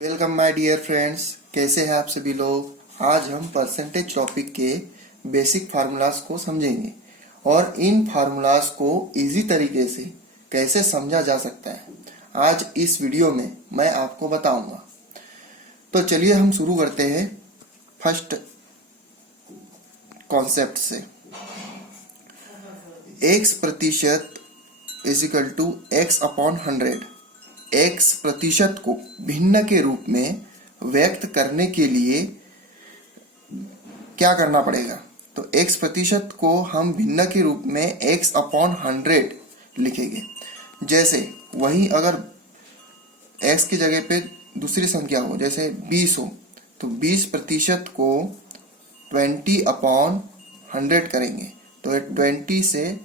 Welcome my dear friends. कैसे हैं आप सभी लोग। आज हम परसेंटेज टॉपिक के बेसिक फार्मूलाज को समझेंगे और इन फार्मूलाज को इजी तरीके से कैसे समझा जा सकता है आज इस वीडियो में मैं आपको बताऊंगा। तो चलिए हम शुरू करते हैं फर्स्ट कॉन्सेप्ट से। x प्रतिशत is equal to x upon 100। x प्रतिशत को भिन्न के रूप में व्यक्त करने के लिए क्या करना पड़ेगा। तो x प्रतिशत को हम भिन्न के रूप में x अपॉन 100 लिखेंगे। जैसे वहीं अगर x की जगह पे दूसरी संख्या हो, जैसे 20 हो, तो 20 प्रतिशत को 20 अपॉन 100 करेंगे तो 20 से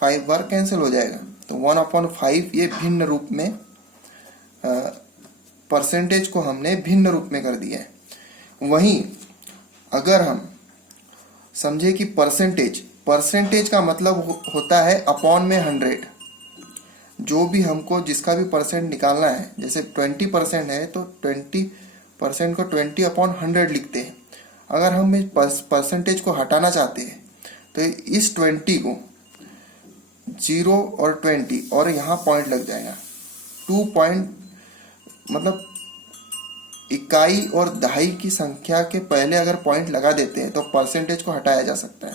5 बार कैंसिल हो जाएगा, तो 1/5 ये भिन्न रूप में परसेंटेज को हमने भिन्न रूप में कर दिया है। वहीं अगर हम समझे कि परसेंटेज का मतलब होता है अपॉन में 100। जो भी हमको जिसका भी परसेंट निकालना है, जैसे 20% है तो 20% को 20 अपॉन 100 लिखते हैं। अगर हम इस परसेंटेज को हटाना चाहते हैं तो इस 20 को 0 और 20 और यहाँ पॉइंट लग जाएगा। 2 पॉइंट मतलब इकाई और दहाई की संख्या के पहले अगर पॉइंट लगा देते हैं तो परसेंटेज को हटाया जा सकता है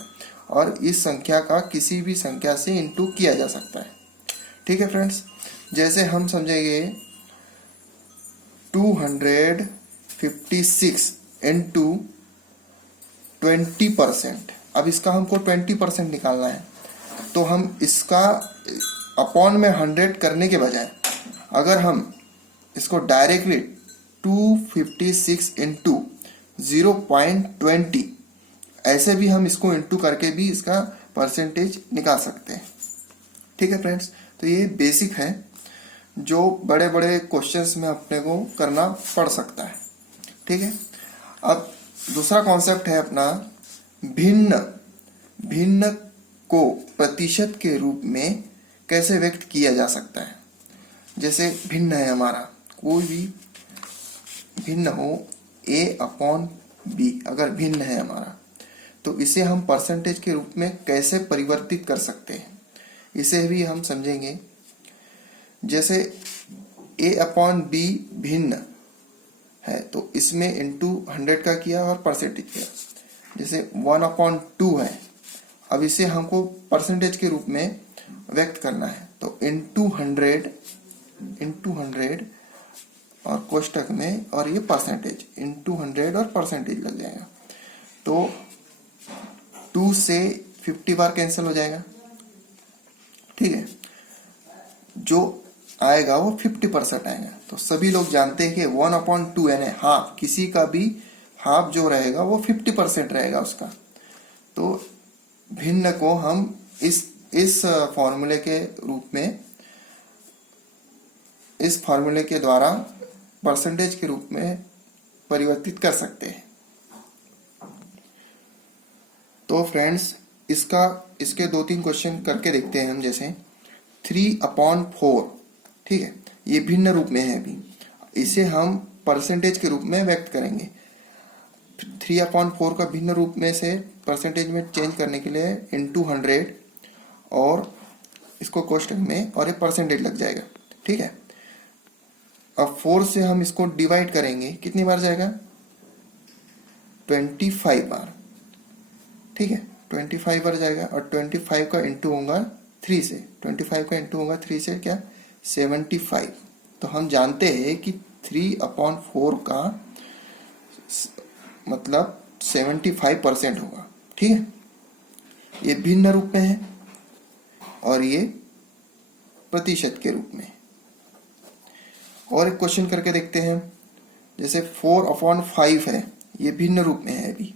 और इस संख्या का किसी भी संख्या से इंटू किया जा सकता है। ठीक है फ्रेंड्स, जैसे हम समझेंगे 256 इंटू 20%। अब इसका हमको 20% निकालना है, तो हम इसका अपॉन में 100 करने के बजाय अगर हम इसको डायरेक्टली 256 इंटू 0.20 ऐसे भी हम इसको इंटू करके भी इसका परसेंटेज निकाल सकते हैं। ठीक है फ्रेंड्स, तो ये बेसिक है जो बड़े बड़े क्वेश्चंस में अपने को करना पड़ सकता है। ठीक है, अब दूसरा कॉन्सेप्ट है अपना भिन्न को प्रतिशत के रूप में कैसे व्यक्त किया जा सकता है। जैसे भिन्न है हमारा, कोई भी भिन्न हो a अपॉन b, अगर भिन्न है हमारा तो इसे हम परसेंटेज के रूप में कैसे परिवर्तित कर सकते हैं, इसे भी हम समझेंगे। जैसे a अपॉन b भिन्न है तो इसमें इंटू 100 का किया और परसेंटेज किया। जैसे 1/2 है, अब इसे हमको परसेंटेज के रूप में व्यक्त करना है तो इंटू 100 और कोष्टक में और ये परसेंटेज इंटू 100 और परसेंटेज लग जाएगा, तो 2 से 50 बार कैंसिल हो जाएगा। ठीक है, जो आएगा वो 50% आएगा। तो सभी लोग जानते हैं कि 1/2 यानी हाफ, किसी का भी हाफ जो रहेगा वो 50% रहेगा उसका। तो भिन्न को हम इस फॉर्मूले के रूप में, इस फॉर्मूले के द्वारा परसेंटेज के रूप में परिवर्तित कर सकते हैं। तो फ्रेंड्स इसके 2-3 क्वेश्चन करके देखते हैं हम। जैसे 3/4, ठीक है, ये भिन्न रूप में है। अभी इसे हम परसेंटेज के रूप में व्यक्त करेंगे। 3/4 का भिन्न रूप में से परसेंटेज में चेंज करने के लिए इंटू 100 और इसको कोष्टक में और एक परसेंटेज लग जाएगा। ठीक है, अब 4 से हम इसको डिवाइड करेंगे, कितनी बार जाएगा? 25 बार। ठीक है, 25 बार जाएगा और 25 का इंटू होगा 3 से, 25 का इंटू होगा 3 से क्या? 75। तो हम जानते हैं कि 3/4 का मतलब 75% होगा। ठीक है, ये भिन्न रूप में है और ये प्रतिशत के रूप में। और एक क्वेश्चन करके देखते हैं। जैसे 4/5 है, ये भिन्न रूप में है। अभी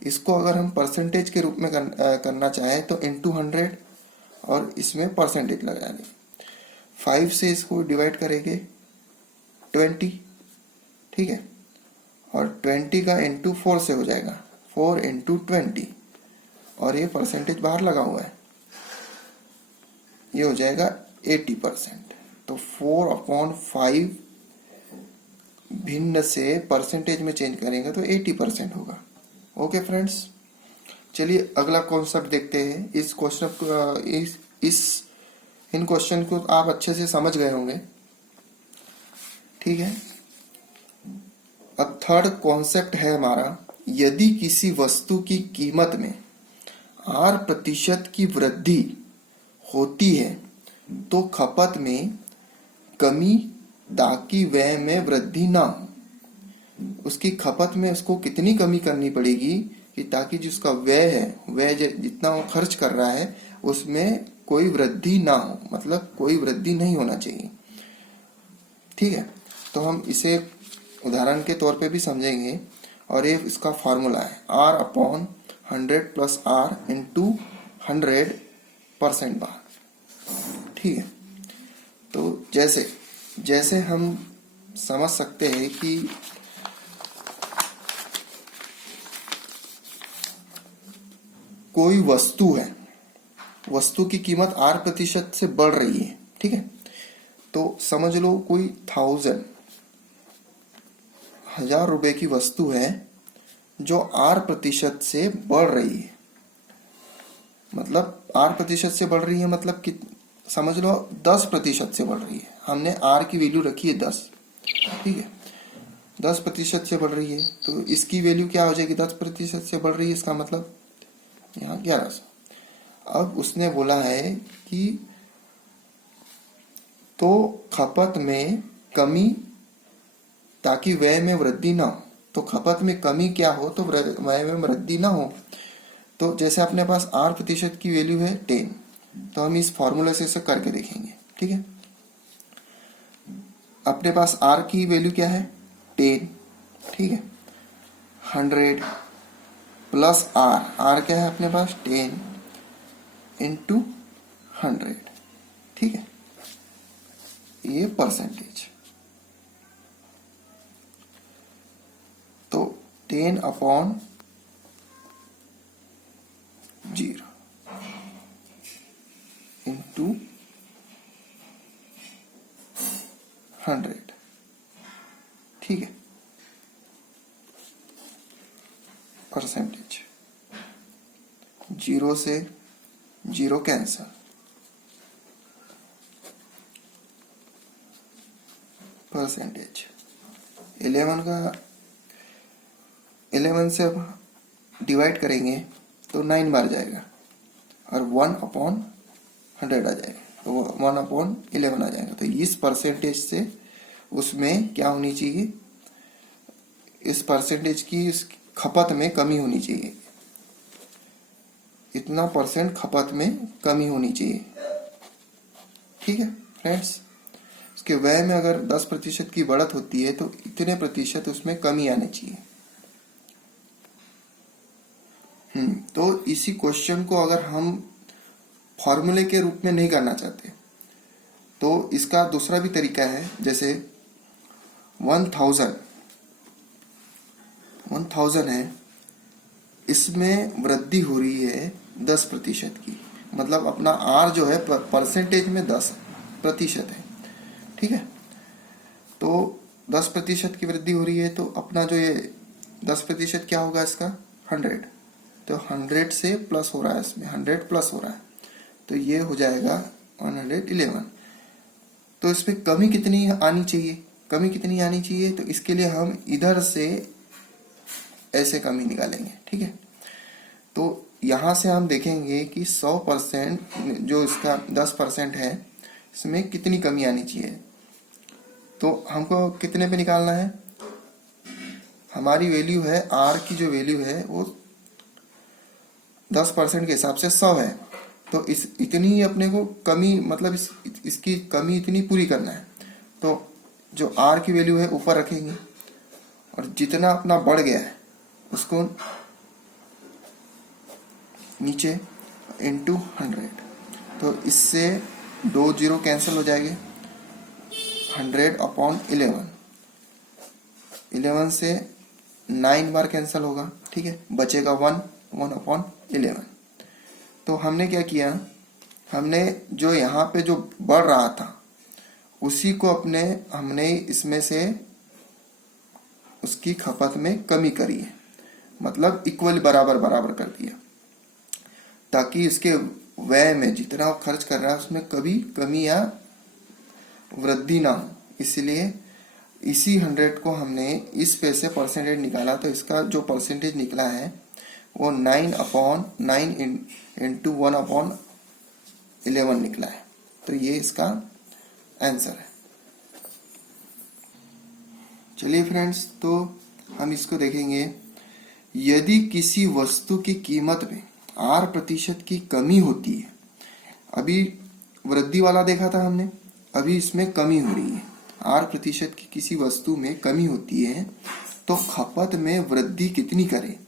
इसको अगर हम परसेंटेज के रूप में करना चाहें तो इंटू 100 और इसमें परसेंटेज लगा दें। 5 से इसको डिवाइड करेंगे 20। ठीक है, और 20 का इंटू 4 से हो जाएगा 4 इंटू 20 और ये परसेंटेज बाहर लगा हुआ है, ये हो जाएगा 80%। तो 4/5 भिन्न से परसेंटेज में चेंज करेंगे तो 80% होगा। ओके फ्रेंड्स, चलिए अगला कॉन्सेप्ट देखते हैं। इस क्वेश्चन को इन क्वेश्चन को आप अच्छे से समझ गए होंगे, ठीक है। अब थर्ड कॉन्सेप्ट है हमारा, यदि किसी वस्तु की कीमत में 8% की वृद्धि होती है तो खपत में कमी ताकि व्यय में वृद्धि ना हो। उसकी खपत में उसको कितनी कमी करनी पड़ेगी कि ताकि जिसका व्यय है, व्यय जितना वो खर्च कर रहा है उसमें कोई वृद्धि ना हो, मतलब कोई वृद्धि नहीं होना चाहिए, ठीक है। तो हम इसे उदाहरण के तौर पे भी समझेंगे और ये इसका फॉर्मूला है R/100 + R इंटू 100% बार, ठीक है। तो जैसे हम समझ सकते हैं कि कोई वस्तु है, वस्तु की कीमत 8% से बढ़ रही है, ठीक है। तो समझ लो कोई 1000 रुपए की वस्तु है जो 8% से बढ़ रही है, मतलब 8% से बढ़ रही है मतलब कि समझ लो 10% से बढ़ रही है। हमने R की वैल्यू रखी है 10, ठीक है, 10% से बढ़ रही है तो इसकी वैल्यू क्या हो जाएगी, 10% से बढ़ रही है, इसका मतलब यहाँ 1100। अब उसने बोला है कि तो खपत में कमी ताकि व्यय में वृद्धि ना हो, तो खपत में कमी क्या हो तो व्यय में वृद्धि ना हो। तो जैसे अपने पास 8% की वैल्यू है 10, तो हम इस फॉर्मूले से इसे करके देखेंगे, ठीक है। अपने पास R की वैल्यू क्या है 10, ठीक है, 100 प्लस R क्या है अपने पास 10 इंटू 100, ठीक है, ये परसेंटेज। तो 10/0 इंटू 100, ठीक है, परसेंटेज। 0 से 0 कैंसल, परसेंटेज 11 से अब डिवाइड करेंगे तो 9 बार जाएगा और 1/100 आ जाएगा, तो 1/11 आ जाएगा। तो इस परसेंटेज से उसमें क्या होनी चाहिए, इस परसेंटेज की इस खपत में कमी होनी चाहिए, इतना % खपत में कमी होनी चाहिए, ठीक है फ्रेंड्स। उसके व्यय में अगर 10% की बढ़त होती है तो इतने % उसमें कमी आनी चाहिए। तो इसी क्वेश्चन को अगर हम फॉर्मूले के रूप में नहीं करना चाहते तो इसका दूसरा भी तरीका है। जैसे 1000 है, इसमें वृद्धि हो रही है 10% की, मतलब अपना R जो है परसेंटेज में 10% है, ठीक है। तो 10% की वृद्धि हो रही है तो अपना जो ये 10% क्या होगा इसका 100, तो 100 से प्लस हो रहा है, इसमें 100 प्लस हो रहा है तो ये हो जाएगा 111। तो इसमें कमी कितनी आनी चाहिए, तो इसके लिए हम इधर से ऐसे कमी निकालेंगे, ठीक है। तो यहाँ से हम देखेंगे कि 100% जो इसका 10% है इसमें कितनी कमी आनी चाहिए। तो हमको कितने पे निकालना है, हमारी वैल्यू है R की जो वैल्यू है वो 10% के हिसाब से 100 है, तो इस इतनी अपने को कमी, मतलब इसकी कमी इतनी पूरी करना है। तो जो R की वैल्यू है ऊपर रखेंगे और जितना अपना बढ़ गया है उसको नीचे इंटू 100, तो इससे 2 0 कैंसिल हो जाएंगे, 100/11, 11 से 9 बार कैंसिल होगा, ठीक है, बचेगा 1/11। तो हमने क्या किया, हमने जो यहाँ पे जो बढ़ रहा था उसी को हमने इसमें से उसकी खपत में कमी करी है, मतलब इक्वल बराबर बराबर कर दिया, ताकि इसके व्यय में जितना खर्च कर रहा है उसमें कभी कमी या वृद्धि ना हो। इसलिए इसी 100 को हमने इस पे से परसेंटेज निकाला, तो इसका जो परसेंटेज निकला है वो 9/9 इंटू 1/11 निकला है। तो ये इसका आंसर है। चलिए फ्रेंड्स, तो हम इसको देखेंगे। यदि किसी वस्तु की कीमत में 8% की कमी होती है, अभी वृद्धि वाला देखा था हमने, अभी इसमें कमी हो रही है। 8% की किसी वस्तु में कमी होती है तो खपत में वृद्धि कितनी करें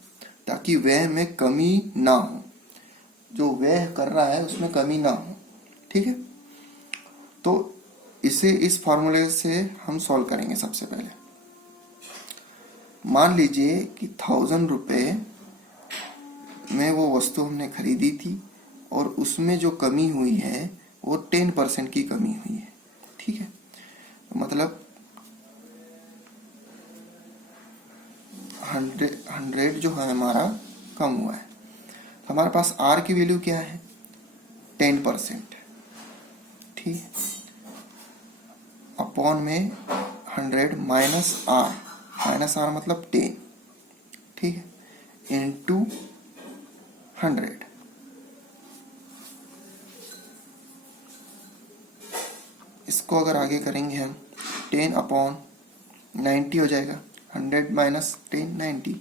ताकि व्यय में कमी ना हो, जो व्यय कर रहा है उसमें कमी ना हो। ठीक है, तो इसे इस फॉर्मूले से हम सॉल्व करेंगे। सबसे पहले मान लीजिए कि 1000 रुपये में वो वस्तु हमने खरीदी थी और उसमें जो कमी हुई है वो 10% की कमी हुई है। ठीक है, मतलब 100 जो है हमारा कम हुआ है। हमारे पास R की वैल्यू क्या है? 10%। ठीक है, अपॉन में 100 माइनस R मतलब 10। ठीक है, इंटू 100। इसको अगर आगे करेंगे हम 10/90 हो जाएगा। 100 माइनस 10 90।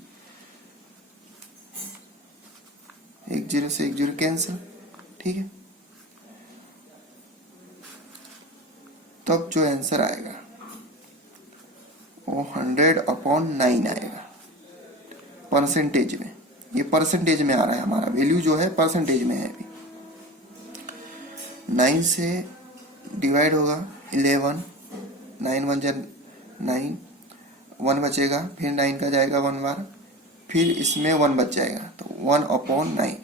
1 0 से 1 0 कैंसिल। ठीक है, तब जो आंसर आएगा वो 100/9 आएगा परसेंटेज में। ये परसेंटेज में आ रहा है, हमारा वैल्यू जो है परसेंटेज में है। अभी 9 से डिवाइड होगा 11, 9 1 जा 9, 1 बचेगा, फिर 9 का जाएगा 1 बार, फिर इसमें 1 बच जाएगा, तो 1/9।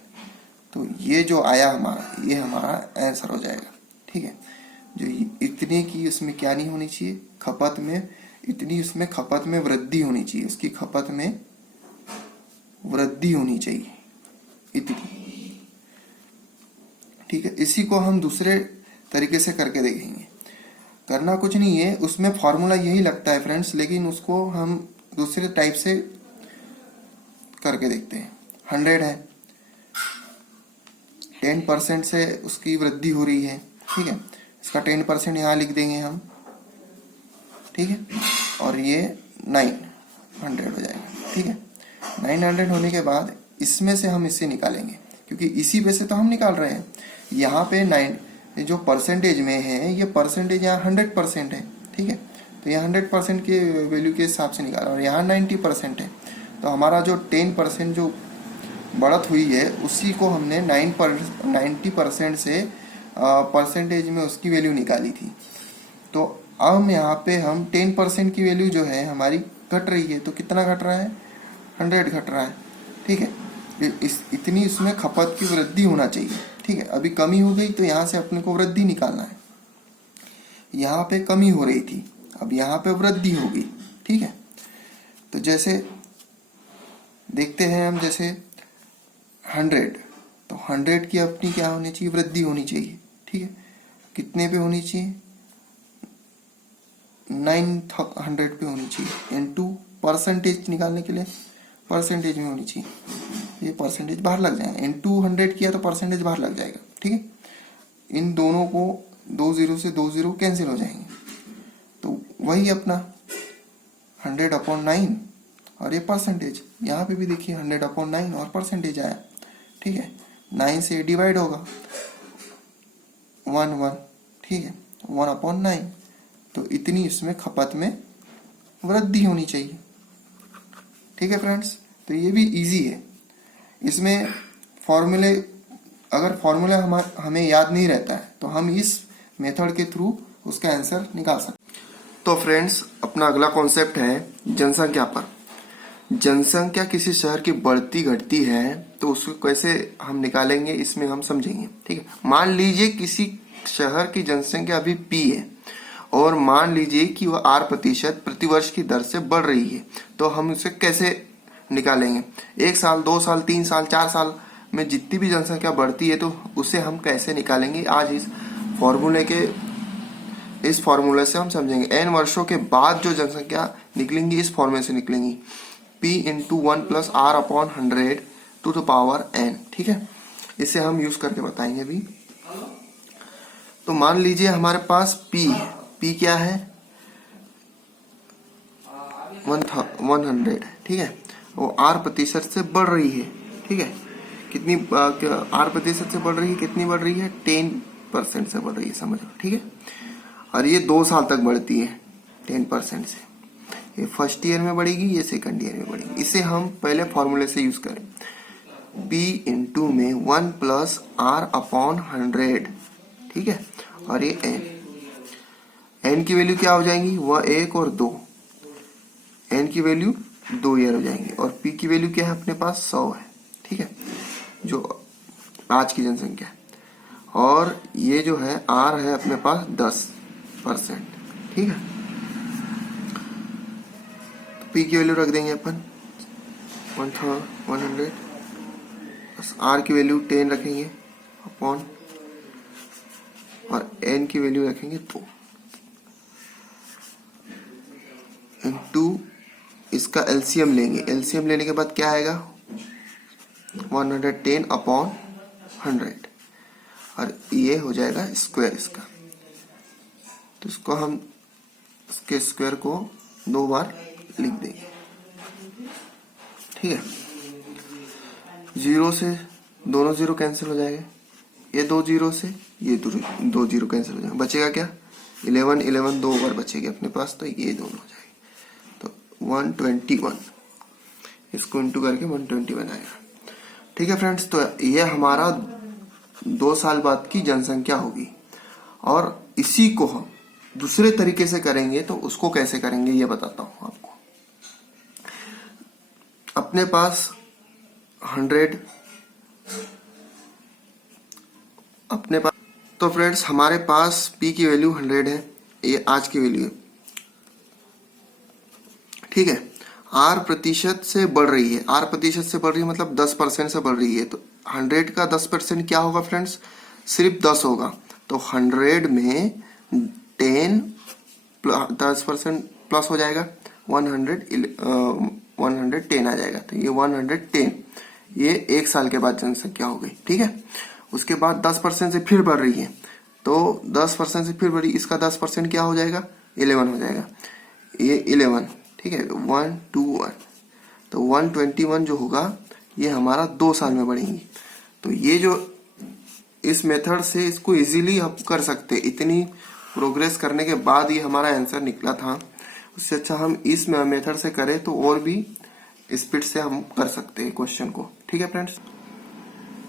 तो ये जो आया हमारा, ये हमारा आंसर हो जाएगा। ठीक है, जो इतने की उसमें क्या नहीं होनी चाहिए, खपत में इतनी, उसमें खपत में वृद्धि होनी चाहिए, उसकी खपत में वृद्धि होनी चाहिए इतनी। ठीक है, इसी को हम दूसरे तरीके से करके देखेंगे। करना कुछ नहीं है, उसमें फॉर्मूला यही लगता है फ्रेंड्स, लेकिन उसको हम दूसरे टाइप से करके देखते हैं। 100 है, 10% से उसकी वृद्धि हो रही है। ठीक है, इसका 10% यहाँ लिख देंगे हम। ठीक है, और ये 900 हो जाएगा। ठीक है, 900 होने के बाद इसमें से हम इसे निकालेंगे, क्योंकि इसी पे से तो हम निकाल रहे हैं। यहाँ पे 9 जो परसेंटेज में है, ये परसेंटेज यहाँ 100% है। ठीक है, तो यहाँ 100% के वैल्यू के हिसाब से निकाला, और यहाँ 90% है। तो हमारा जो 10% जो बढ़त हुई है, उसी को हमने 90% से परसेंटेज में उसकी वैल्यू निकाली थी। तो अब यहाँ पे हम 10% की वैल्यू जो है हमारी घट रही है। तो कितना घट रहा है? 100 घट रहा है। ठीक है, इतनी उसमें खपत की वृद्धि होना चाहिए। ठीक है, अभी कमी हो गई, तो यहाँ से अपने को वृद्धि निकालना है। यहाँ पे कमी हो रही थी, अब यहाँ पे वृद्धि हो गई। ठीक है, तो जैसे देखते हैं हम, जैसे 100, तो 100 की अपनी क्या होनी चाहिए? वृद्धि होनी चाहिए। ठीक है, कितने पे होनी चाहिए? 900 पे होनी चाहिए। इनटू परसेंटेज निकालने के लिए परसेंटेज में होनी चाहिए, ये परसेंटेज बाहर लग जाएगा। इनटू 100 किया तो परसेंटेज बाहर लग जाएगा। ठीक है, इन दोनों को 2 0 से 2 0 कैंसिल हो जाएंगे, तो वही अपना 100/9 और ये परसेंटेज। यहाँ पे भी देखिए 100/9 और परसेंटेज आया। ठीक है, 9 से डिवाइड होगा 1 1। ठीक है, 1/9। तो इतनी इसमें खपत में वृद्धि होनी चाहिए। ठीक है फ्रेंड्स, तो ये भी इजी है। इसमें फॉर्मूले, अगर फॉर्मूला हमें याद नहीं रहता है तो हम इस मेथड के थ्रू उसका आंसर निकाल सकते हैं। तो फ्रेंड्स, अपना अगला कॉन्सेप्ट है जनसंख्या पर। जनसंख्या किसी शहर की बढ़ती घटती है तो उसको कैसे हम निकालेंगे, इसमें हम समझेंगे। ठीक है, मान लीजिए किसी शहर की जनसंख्या अभी P है और मान लीजिए कि वह R प्रतिशत प्रति वर्ष की दर से बढ़ रही है, तो हम उसे कैसे निकालेंगे? 1 साल, 2 साल, 3 साल, 4 साल में जितनी भी जनसंख्या बढ़ती है तो उसे हम कैसे निकालेंगे, आज इस फॉर्मूले से हम समझेंगे। n वर्षों के बाद जो जनसंख्या निकलेंगी इस फॉर्मूले से निकलेंगी, p into 1 plus R upon 100 to the power n। ठीक है, इसे हम यूज करके बताएंगे अभी। तो मान लीजिए हमारे पास p है, p क्या है? 100, ठीक है, वो R प्रतिशत से बढ़ रही है। ठीक है, कितनी R प्रतिशत से बढ़ रही है, कितनी बढ़ रही है? 10% से बढ़ रही है, समझ लो। ठीक है, और ये 2 साल तक बढ़ती है 10% से। ये फर्स्ट ईयर में बढ़ेगी, ये सेकंड ईयर में बढ़ेगी। इसे हम पहले फॉर्मूले से यूज करें, p इंटू में 1 प्लस R अपॉन 100। ठीक है, और ये n की वैल्यू क्या हो जाएंगी? वह 1 और 2, n की वैल्यू 2 ईयर हो जाएंगी। और p की वैल्यू क्या है अपने पास? 100 है। ठीक है, जो आज की जनसंख्या है। और ये जो है R है अपने पास 10%। ठीक है, तो p की वैल्यू रख देंगे अपन 100, R की वैल्यू 10 रखेंगे अपॉन, और n की वैल्यू रखेंगे 2 इंटू, इसका एलसीएम लेंगे। एलसीएम लेने के बाद क्या आएगा? 110 अपॉन 100, और ये हो जाएगा स्क्वायर इसका। तो इसको हम इसके स्क्वायर को 2 बार लिख देंगे। ठीक है, 0 से दोनों 0 कैंसिल हो जाएगा, ये 2 0 से ये 2 0 कैंसिल हो जाएगा, बचेगा क्या? 11 2 बार बचेगी अपने पास, तो ये दोनों हो जाएगी। तो 121, इसको इंटू करके 121 आएगा। ठीक है फ्रेंड्स, तो ये हमारा 2 साल बाद की जनसंख्या होगी। और इसी को हम दूसरे तरीके से करेंगे, तो उसको कैसे करेंगे ये बताता हूं आपको। अपने पास 100, अपने पास, तो फ्रेंड्स हमारे पास p की वैल्यू 100 है, ये आज की वैल्यू है। ठीक है, R प्रतिशत से बढ़ रही है, R प्रतिशत से बढ़ रही है मतलब 10% से बढ़ रही है। तो 100 का 10% क्या होगा फ्रेंड्स? सिर्फ 10 होगा। तो 100 में 10% प्लस हो जाएगा, 110 आ जाएगा। तो ये 110, ये 1 साल के बाद जनसंख्या हो गई। ठीक है, उसके बाद 10% से फिर बढ़ रही है, तो 10% से फिर बढ़ी, इसका 10% क्या हो जाएगा? 11 हो जाएगा, ये 11। ठीक है, 121, तो 121 जो होगा ये हमारा 2 साल में बढ़ेंगी। तो ये जो इस मेथड से इसको इजीली आप कर सकते, इतनी प्रोग्रेस करने के बाद ये हमारा आंसर निकला था। उससे अच्छा हम इस मेथड से करें तो और भी स्पीड से हम कर सकते हैं क्वेश्चन को। ठीक है फ्रेंड्स,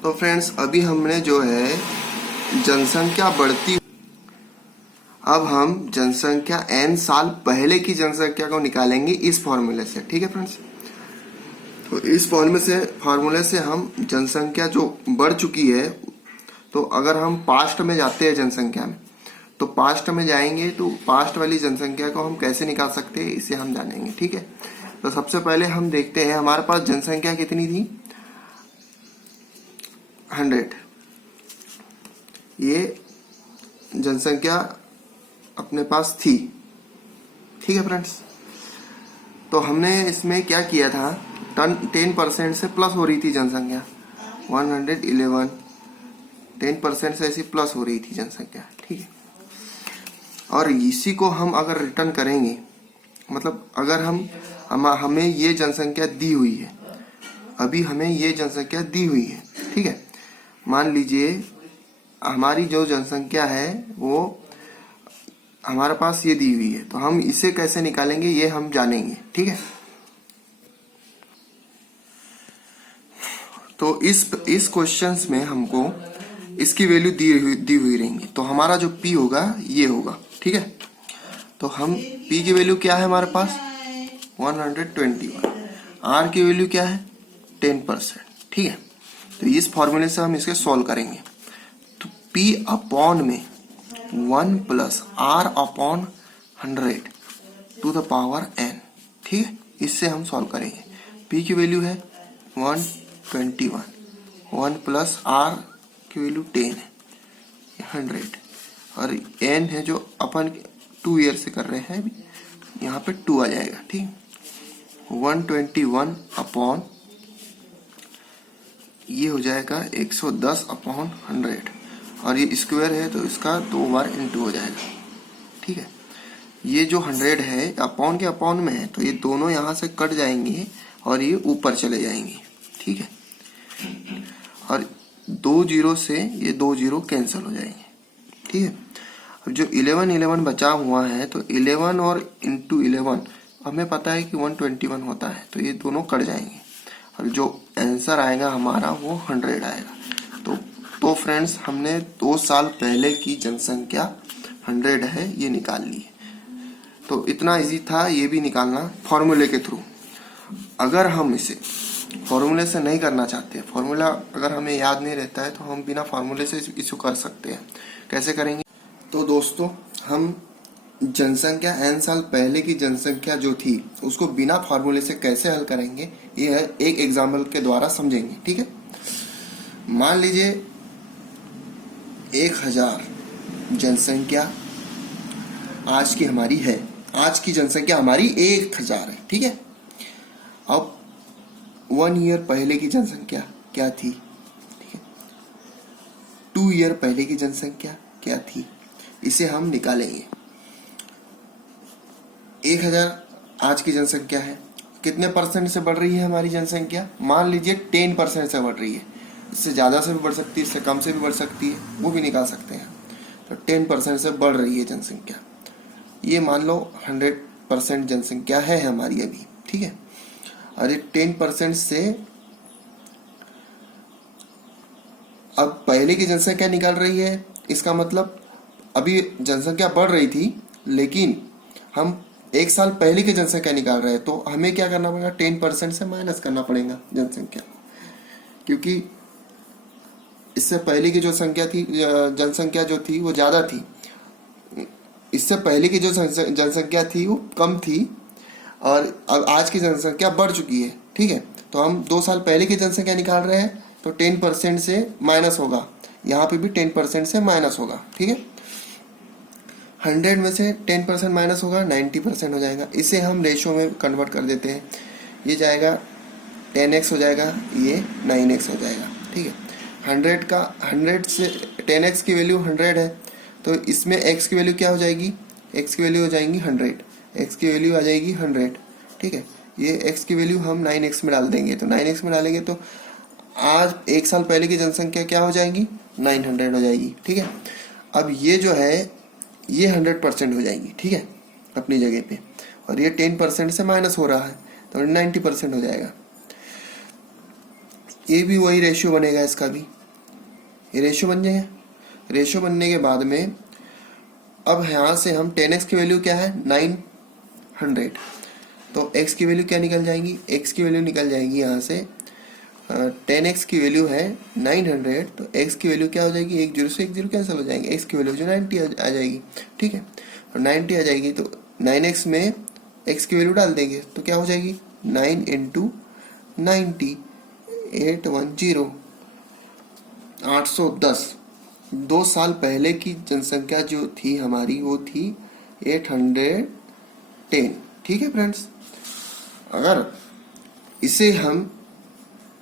तो फ्रेंड्स अभी हमने जो है जनसंख्या बढ़ती, अब हम जनसंख्या n साल पहले की जनसंख्या को निकालेंगे इस फॉर्मूले से। ठीक है फ्रेंड्स, तो इस फॉर्मूले से हम जनसंख्या जो बढ़ चुकी है, तो अगर हम पास्ट में जाते हैं जनसंख्या में, तो पास्ट में जाएंगे तो पास्ट वाली जनसंख्या को हम कैसे निकाल सकते हैं इसे हम जानेंगे। ठीक है, तो सबसे पहले हम देखते हैं हमारे पास जनसंख्या कितनी थी? 100। ये जनसंख्या अपने पास थी। ठीक है फ्रेंड्स, तो हमने इसमें क्या किया था? 10% से प्लस हो रही थी जनसंख्या, 111, 10% से ऐसी प्लस हो रही थी जनसंख्या। ठीक है, और इसी को हम अगर रिटर्न करेंगे, मतलब अगर हमें ये जनसंख्या दी हुई है, अभी हमें ये जनसंख्या दी हुई है। ठीक है, मान लीजिए हमारी जो जनसंख्या है वो हमारे पास ये दी हुई है, तो हम इसे कैसे निकालेंगे ये हम जानेंगे। ठीक है, तो इस क्वेश्चंस में हमको इसकी वैल्यू दी हुई रहेंगी, तो हमारा जो p होगा ये होगा। ठीक है, तो हम p की वैल्यू क्या है हमारे पास? 121, r की वैल्यू क्या है? 10%। ठीक है, तो इस फॉर्मूले से हम इसके सॉल्व करेंगे। तो p अपॉन में 1 plus r upon 100 to the power n। ठीक है, इससे हम सॉल्व करेंगे। p की वैल्यू है 121, 1 प्लस r की वैल्यू 10 है, 100, और n है जो अपन 2 ईयर से कर रहे हैं अभी, यहाँ पे 2 आ जाएगा। ठीक, 121 अपॉन ये हो जाएगा 110 अपॉन 100, और ये स्क्वायर है तो इसका 2 बार इंटू हो जाएगा। ठीक है, ये जो 100 है अपॉन के अपॉन में है, तो ये दोनों यहाँ से कट जाएंगे और ये ऊपर चले जाएंगे। ठीक है, और 2 जीरो से ये 2 जीरो कैंसिल हो जाएंगे। ठीक है, अब जो 11 बचा हुआ है, तो 11 और इंटू 11 हमें पता है कि 121 होता है, तो ये दोनों कट जाएंगे और जो आंसर आएगा हमारा वो 100 आएगा। तो फ्रेंड्स, हमने 2 साल पहले की जनसंख्या 100 है ये निकाल ली है। तो इतना इजी था ये भी निकालना फॉर्मूले के थ्रू। अगर हम इसे फॉर्मूले से नहीं करना चाहते, फॉर्मूला अगर हमें याद नहीं रहता है, तो हम बिना फॉर्मूले से इशू कर सकते हैं। कैसे करेंगे? तो दोस्तों, हम जनसंख्या n साल पहले की जनसंख्या जो थी उसको बिना फॉर्मूले से कैसे हल करेंगे, ये है एक एग्जाम्पल के द्वारा समझेंगे। ठीक है, मान लीजिए 1000 जनसंख्या आज की हमारी है, आज की जनसंख्या हमारी 1000 है। ठीक है, अब 1 ईयर पहले की जनसंख्या क्या थी? ठीक है, 2 ईयर पहले की जनसंख्या क्या थी, इसे हम निकालेंगे। 1000 आज की जनसंख्या है, कितने परसेंट से बढ़ रही है हमारी जनसंख्या? मान लीजिए 10% से बढ़ रही है, इससे ज़्यादा से भी बढ़ सकती है, इससे कम से भी बढ़ सकती है, वो भी निकाल सकते हैं। तो 10% से बढ़ रही है जनसंख्या, ये मान लो 100% जनसंख्या है हमारी अभी। ठीक है, और ये 10% से अब पहले की जनसंख्या निकाल रही है, इसका मतलब अभी जनसंख्या बढ़ रही थी, लेकिन हम 1 साल पहले की जनसंख्या निकाल रहे हैं, तो हमें क्या करना पड़ेगा? 10% से माइनस करना पड़ेगा जनसंख्या, क्योंकि इससे पहले की जो संख्या थी, जनसंख्या जो थी वो ज़्यादा थी, इससे पहले की जो जनसंख्या थी वो कम थी, और अब आज की जनसंख्या बढ़ चुकी है। ठीक है, तो हम 2 साल पहले की जनसंख्या निकाल रहे हैं, तो 10% से माइनस होगा, यहाँ पे भी 10% से माइनस होगा। ठीक है, 100 में से 10% माइनस होगा, 90% हो जाएगा। इसे हम रेशो में कन्वर्ट कर देते हैं, ये जाएगा 10x हो जाएगा, ये 9x हो जाएगा। ठीक है, 100 से 10x की वैल्यू 100 है, तो इसमें x की वैल्यू क्या हो जाएगी? x की वैल्यू हो जाएंगी 100, x की वैल्यू आ जाएगी 100। ठीक है, ये x की वैल्यू हम 9x में डाल देंगे, तो 9x में डालेंगे तो आज 1 साल पहले की जनसंख्या क्या हो जाएगी? 900 हो जाएगी। ठीक है, अब ये जो है ये 100% हो जाएगी। ठीक है, अपनी जगह पे, और ये 10% से माइनस हो रहा है, तो 90% हो जाएगा। ये भी वही रेशियो बनेगा, इसका भी ये रेशियो बन जाएगा। रेशियो बनने के बाद में अब यहाँ से हम 10x की वैल्यू क्या है? 900, तो x की वैल्यू क्या निकल जाएंगी? x की वैल्यू निकल जाएगी यहाँ से 10x की वैल्यू है 900, तो x की वैल्यू क्या हो जाएगी? 1 0 से 1 0 कैंसिल हो जाएंगे, x की वैल्यू जो 90 आ जाएगी। ठीक है, और 90 आ जाएगी, तो 9x में x की वैल्यू डाल देंगे, तो क्या हो जाएगी? 9 इंटू 90, 810, 810। 2 साल पहले की जनसंख्या जो थी हमारी वो थी 810। ठीक है फ्रेंड्स, अगर इसे हम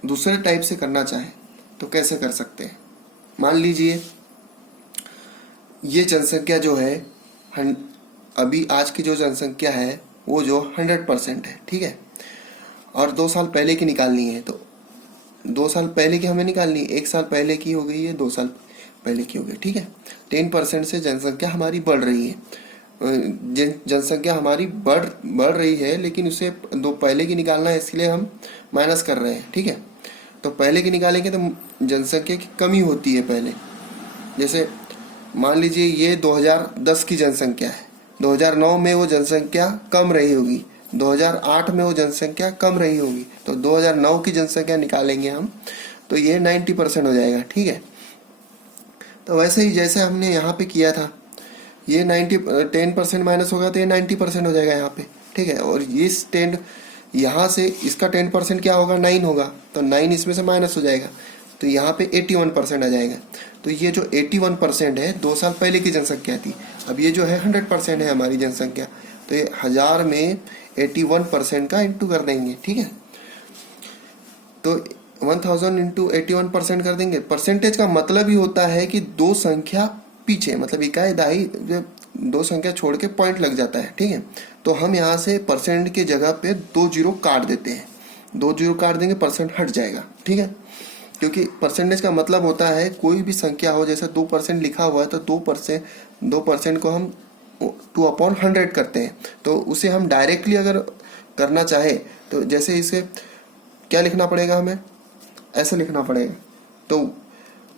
दूसरे टाइप से करना चाहें तो कैसे कर सकते हैं? मान लीजिए ये जनसंख्या जो है, अभी आज की जो जनसंख्या है वो जो 100% है। ठीक है, और 2 साल पहले की निकालनी है, तो 2 साल पहले की हमें निकालनी है, 1 साल पहले की हो गई है, 2 साल पहले की हो गई। ठीक है, 10% से जनसंख्या हमारी बढ़ रही है, जनसंख्या हमारी बढ़ रही है, लेकिन उसे 2 पहले की निकालना है, इसलिए हम माइनस कर रहे हैं। ठीक है, तो पहले की निकालेंगे तो जनसंख्या की कमी होती है पहले। जैसे मान लीजिए ये 2010 की जनसंख्या है, 2009 में वो जनसंख्या कम रही होगी, 2008 में वो जनसंख्या कम रही होगी, तो 2009 की जनसंख्या निकालेंगे हम, तो ये 90% हो जाएगा। ठीक है, तो वैसे ही जैसे हमने यहाँ पे किया था, ये 10% माइनस होगा तो ये 90% हो जाएगा यहाँ पे, ठीक है। और इस 10 यहाँ से इसका 10% क्या होगा, 9 होगा, तो 9 इसमें से माइनस हो जाएगा, तो यहाँ पे 81% आ जाएगा। तो ये जो 81% है 2 साल पहले की जनसंख्या थी। अब ये जो है 100% है हमारी जनसंख्या, तो ये 1000 में 81% का इंटू कर देंगे, ठीक है। तो 1000 इंटू 81% कर देंगे। परसेंटेज का मतलब ही होता है कि दो संख्या पीछे, मतलब इकाई दहाई जब दो संख्या छोड़ के पॉइंट लग जाता है, ठीक है। तो हम यहाँ से परसेंट की जगह पे 2 जीरो काट देते हैं, 2 जीरो काट देंगे, परसेंट हट जाएगा, ठीक है। क्योंकि परसेंटेज का मतलब होता है कोई भी संख्या हो, जैसे 2% लिखा हुआ है तो 2% को हम 2/100 करते हैं। तो उसे हम डायरेक्टली अगर करना चाहे तो जैसे इसे क्या लिखना पड़ेगा, हमें ऐसे लिखना पड़ेगा। तो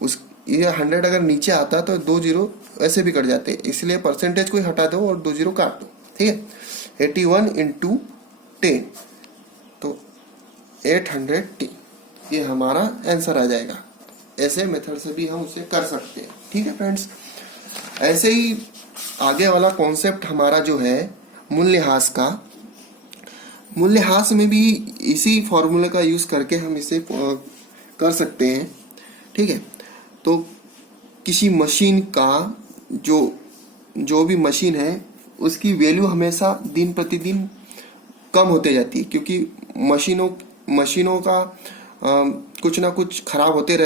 उस ये 100 अगर नीचे आता तो 2 जीरो ऐसे भी कट जाते हैं, इसलिए परसेंटेज को ही हटा दो और 2 जीरो काट दो, ठीक है। 81 इंटू 10 तो 810, ये हमारा आंसर आ जाएगा। ऐसे मेथड से भी हम उसे कर सकते हैं, ठीक है फ्रेंड्स। ऐसे ही आगे वाला कॉन्सेप्ट हमारा जो है मूल्यह्रास का, मूल्यह्रास में भी इसी फॉर्मूले का यूज करके हम इसे कर सकते हैं, ठीक है। तो किसी मशीन का जो भी मशीन है उसकी वैल्यू हमेशा दिन प्रतिदिन कम होते जाती है, क्योंकि मशीनों का कुछ ना कुछ खराब होते रहता